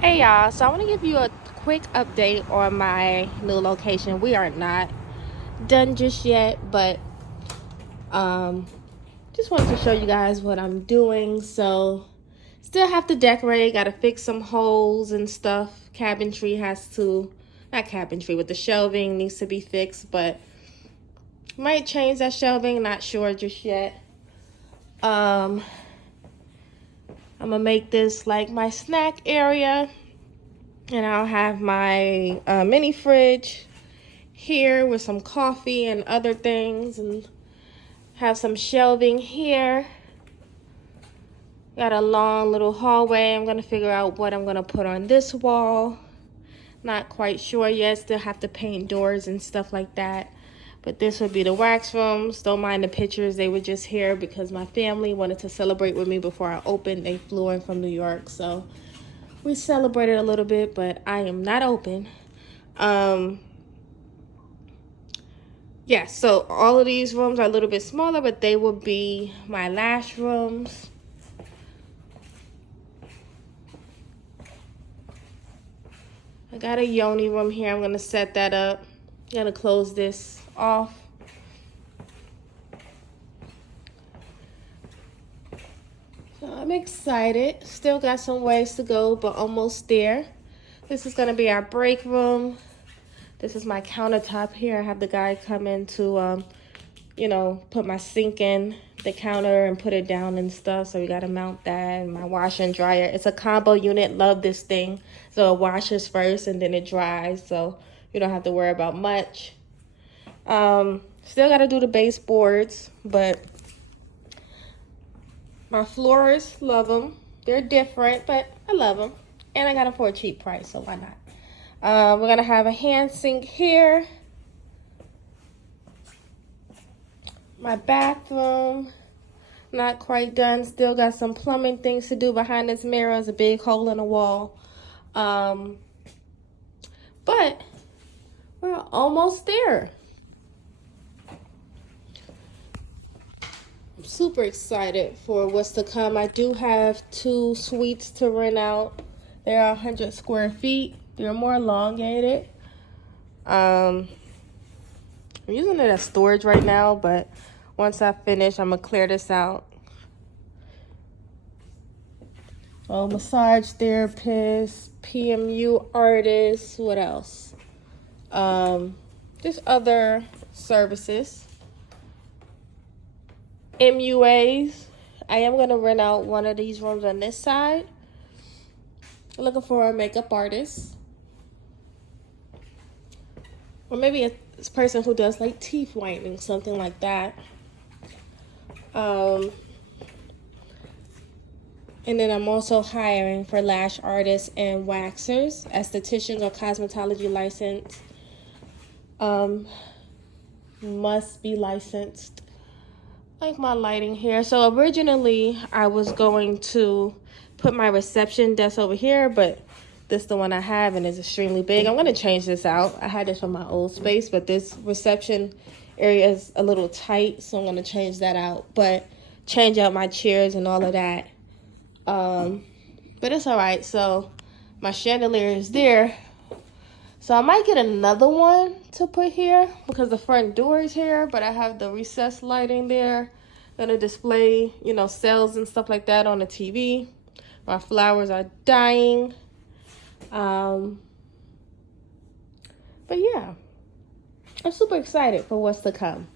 Hey y'all, so I want to give you a quick update on my new location. We are not done just yet, but just wanted to show you guys what I'm doing. So still have to decorate, gotta fix some holes and stuff. Cabinetry has to, not cabinetry, but the shelving needs to be fixed, but might change that shelving, not sure just yet. I'm gonna make this like my snack area. And I'll have my mini fridge here with some coffee and other things, and have some shelving here. Got a long little hallway. I'm gonna figure out what I'm gonna put on this wall. Not quite sure yet. Still have to paint doors and stuff like that. But this would be the wax rooms. Don't mind the pictures. They were just here because my family wanted to celebrate with me before I opened. They flew in from New York, so we celebrated a little bit, but I am not open. Yeah, so all of these rooms are a little bit smaller, but they will be my lash rooms. I got a yoni room here. I'm gonna set that up. I'm gonna close this off. So I'm excited. Still got some ways to go, but almost there. This is gonna be our break room. This is my countertop here. I have the guy come in to, put my sink in the counter and put it down and stuff. So we got to mount that, and my washer and dryer. It's a combo unit. Love this thing. So it washes first and then it dries. So you don't have to worry about much. Still got to do the baseboards, but my floors, love them. They're different, but I love them. And I got them for a cheap price, so why not? We're gonna have a hand sink here. My bathroom, not quite done. Still got some plumbing things to do behind this mirror. There's a big hole in the wall. But we're almost there. I'm super excited for what's to come. I do have 2 suites to rent out. They're 100 square feet. They're more elongated. I'm using it as storage right now, but once I finish, I'm gonna clear this out. Oh, massage therapist, PMU artist, what else? Just other services. MUAs. I am gonna rent out one of these rooms on this side. Looking for a makeup artist. Or maybe a person who does like teeth whitening, something like that. And then I'm also hiring for lash artists and waxers, estheticians or cosmetology licensed. Must be licensed. Like my lighting here. So originally I was going to put my reception desk over here, but this is the one I have and it's extremely big. I'm gonna change this out. I had this from my old space, but this reception area is a little tight, so I'm gonna change that out. But change out my chairs and all of that. But it's all right. So my chandelier is there. So I might get another one to put here because the front door is here, but I have the recessed lighting there. Gonna display, cells and stuff like that on the TV. My flowers are dying. But yeah, I'm super excited for what's to come.